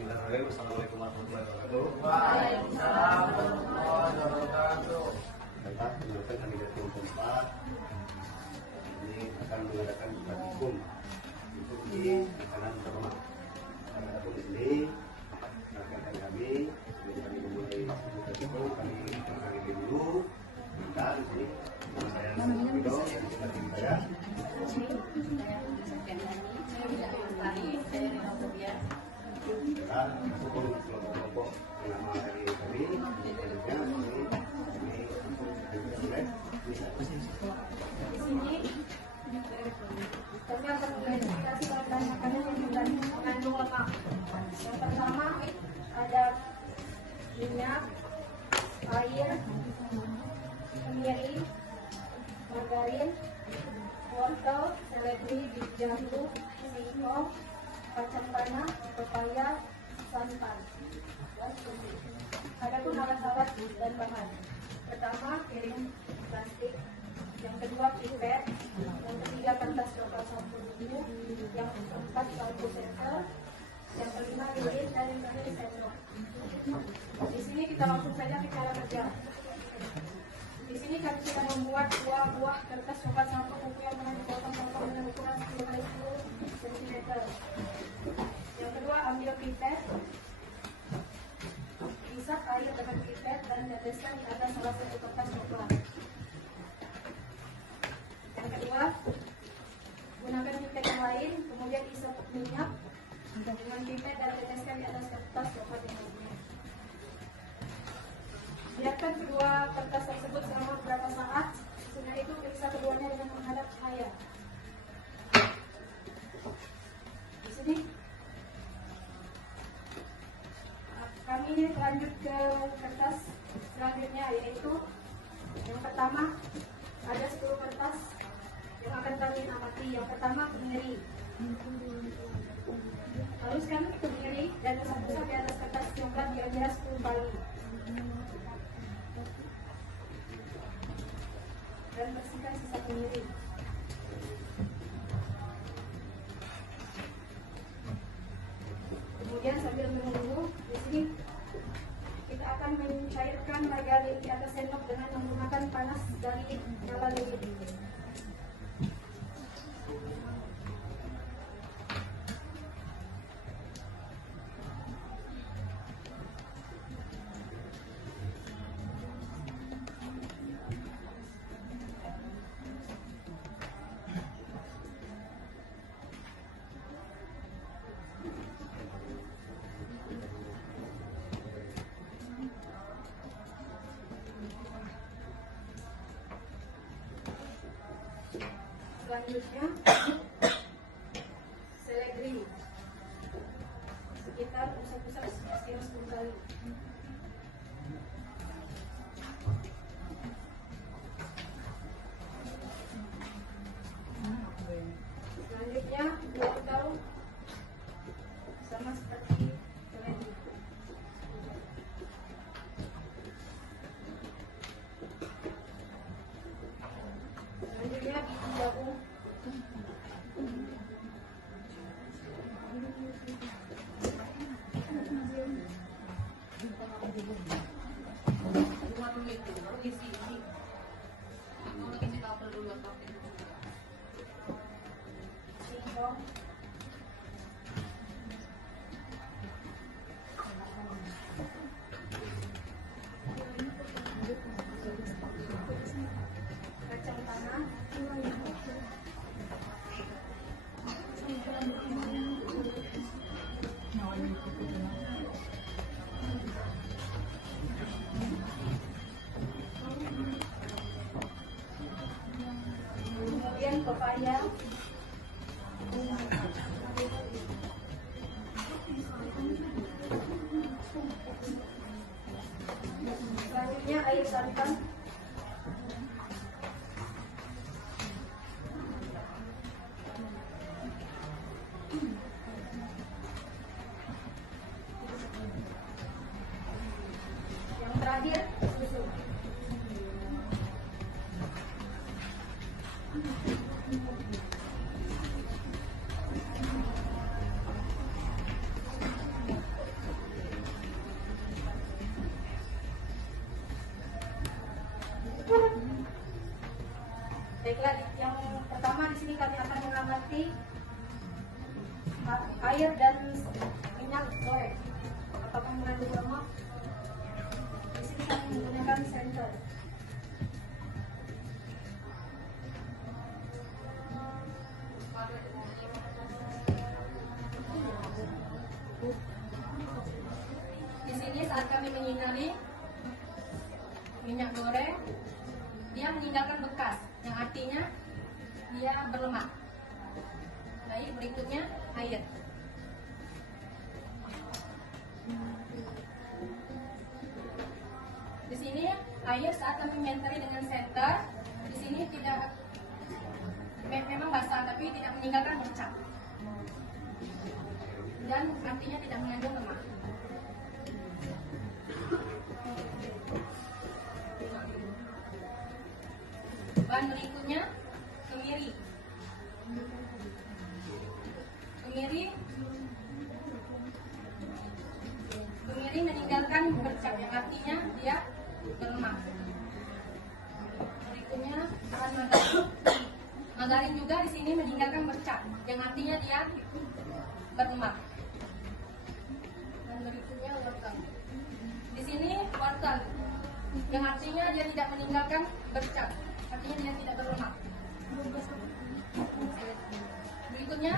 Bismillahirrahmanirrahim. Assalamualaikum warahmatullahi wabarakatuh. Waalaikumsalam warahmatullahi wabarakatuh. Tetap menurutkan kandidat yang keempat ini akan mengadakan praktikum untuk di makanan ternak. Adapun di sini rekan-rekan kami sebelum kami memulai praktikum kami mengenalkan dulu. Kita di sini saya Wido yang sudah saya. Dan kelompok-kelompok nama dari kami selanjutnya ini di sini kami akan mengklasifikasi bahan makanan yang mengandung lemak. Yang pertama ada minyak, air, kemiri, margarin, wortel, seledri, biji jambu, singkong, kacang tanah, pepaya, santan. Adapun alat-alat dan bahan. Pertama, piring plastik. Yang kedua, pipet. Yang ketiga, kertas coklat campur bumbu. Yang keempat, bambu sensor. Yang kelima, lilin, dan yang terakhir, sendok. Di sini kita langsung saja ke cara kerja. Di sini kami sudah membuat buah kertas coklat campur bumbu yang telah dipotong-potong dengan ukuran 10 x 10 cm. Yang kedua, ambil pipet, isap air dengan pipet dan teteskan di atas salah satu kertas coklat. Yang kedua, gunakan pipet yang lain, kemudian isap minyak dengan pipet dan teteskan di atas kertas coklat yang lainnya. Biarkan kedua kertas tersebut selama beberapa saat. Setelah itu periksa keduanya dengan menghadap cahaya. Di sini kami lanjut ke kertas selanjutnya, yaitu yang pertama ada 10 kertas yang akan kami amati. Yang pertama, kemiri. Haluskan kemiri dan usap-usap di atas kertas coklat kira-kira 10 kali. Dan bersihkan sisa kemiri. Kemudian sambil menunggu, di sini kita akan mencairkan margarin di atas sendok dengan menggunakan panas dari nyala lilin. Selanjutnya, seledri sekitar usap-usap sekitar 10 kali. Selanjutnya, wortel sama seperti seledri. Selanjutnya, biji jagung. Singkong. Kacang tanah. Kemudian pepaya. Selanjutnya air santan. Yang terakhir susu. dan minyak goreng. Apakah mengandung lemak? Di sini kami menggunakan center. Di sini saat kami menyinari minyak goreng, dia meninggalkan bekas, yang artinya dia berlemak. Baik, berikutnya air. Di sini air saat kami mentari dengan senter, di sini tidak memang basah tapi tidak meninggalkan bercak. Dan artinya tidak mengandung lemak. Bahan berikutnya kemiri. Kemiri meninggalkan bercak, yang artinya dia berlemak. Berikutnya bahan margarin. Margarin juga di sini meninggalkan bercak, yang artinya dia berlemak. Dan berikutnya wortel. Di sini wortel, yang artinya dia tidak meninggalkan bercak, artinya dia tidak berlemak. Berikutnya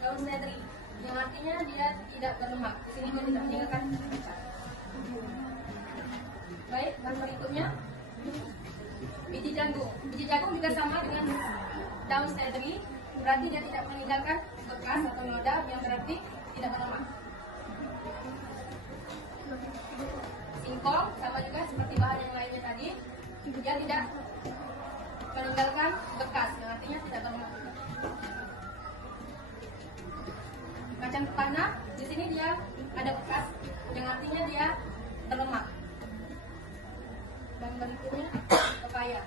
daun seledri, yang artinya dia tidak berlemak. Di sini dia tidak meninggalkan bercak. Baik, dan berikutnya biji jagung. Biji jagung juga sama dengan daun seledri, berarti dia tidak meninggalkan bekas atau noda, yang berarti tidak berlemak. Singkong sama juga seperti bahan yang lainnya tadi, dia tidak meninggalkan bekas, yang artinya tidak berlemak. Kacang tanah, di sini dia ada bekas, yang artinya dia berlemak. Dan berikutnya pepaya.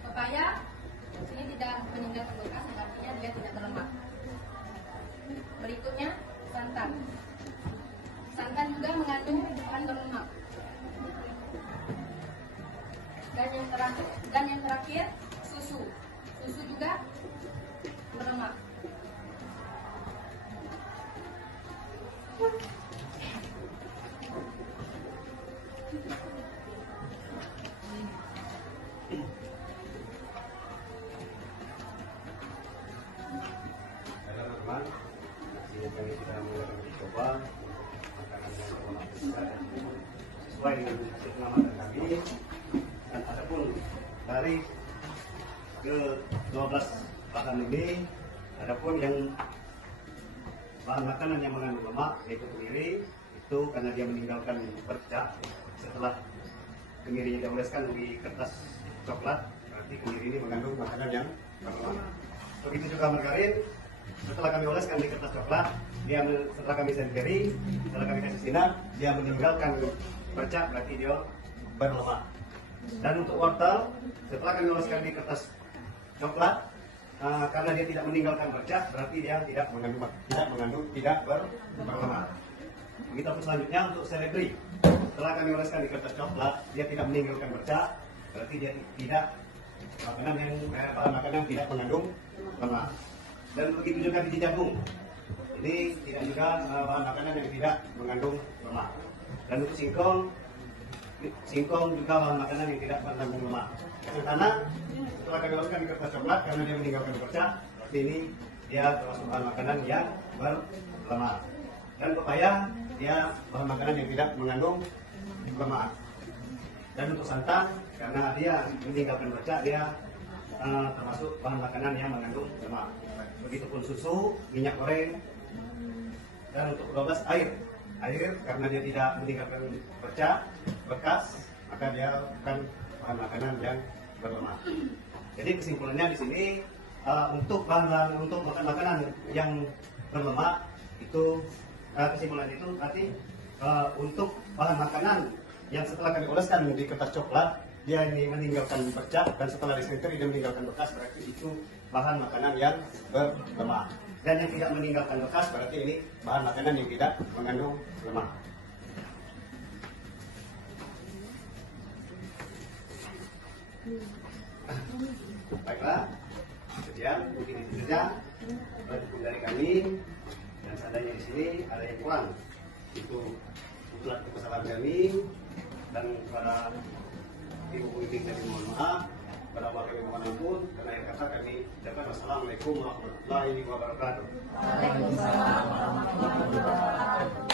Pepaya di sini tidak meninggalkan bekas, yang artinya dia tidak berlemak. Berikutnya santan. Santan juga mengandung bahan berlemak. Dan yang terakhir susu. Susu juga berlemak. Teman-teman, ini kami sudah mulai mencoba makanan yang berlemak besar sesuai dengan pengamatan kami. Dan adapun dari ke 12 bahan ini, adapun yang bahan makanan yang mengandung lemak yaitu kemiri, itu karena dia meninggalkan bercak setelah kemirinya dioleskan di kertas coklat, berarti kemiri ini mengandung makanan yang berlemak. Begitu juga margarin, setelah kami oleskan di kertas coklat, dia setelah kami senteri, setelah kami kasih sinar, dia meninggalkan bercak, berarti dia berlemak. Dan untuk wortel, setelah kami oleskan di kertas coklat, karena dia tidak meninggalkan bercak, berarti dia tidak berlemak. Begitu selanjutnya untuk seledri, setelah kami oleskan di kertas coklat, dia tidak meninggalkan bercak, berarti dia tidak bahan makanan tidak mengandung lemak. Dan begitu juga biji jagung, ini tidak juga bahan makanan yang tidak mengandung lemak. Dan untuk singkong juga bahan makanan yang tidak mengandung lemak. Kacang tanah, setelah kami oleskan di kertas coklat karena dia meninggalkan bercak, berarti ini dia termasuk bahan makanan yang berlemak. Dan pepaya, dia bahan makanan yang tidak mengandung lemak. Dan untuk santan, karena dia meninggalkan bercak, dia termasuk bahan makanan yang mengandung lemak. Begitupun susu, minyak goreng, dan untuk 12 air karena dia tidak meninggalkan bercak, bekas, maka dia bukan bahan makanan yang berlemak. Jadi kesimpulannya di sini untuk makan makanan yang berlemak itu kesimpulan itu berarti untuk bahan makanan yang setelah kami oleskan di kertas coklat dia ini meninggalkan bercak dan setelah disenteri dia meninggalkan bekas, berarti itu bahan makanan yang berlemak. Dan yang tidak meninggalkan bekas berarti ini bahan makanan yang tidak mengandung lemak. Baiklah, sekian mungkin itu saja dari kami dan adanya di sini ada yang kurang. Itu itulah kesalahan kami, dan pada ibu ini kami mohon maaf, pada wakil ibu manapun, karena yang kata kami ucapkan wassalamualaikum warahmatullahi wabarakatuh. Waalaikumsalam warahmatullahi wabarakatuh.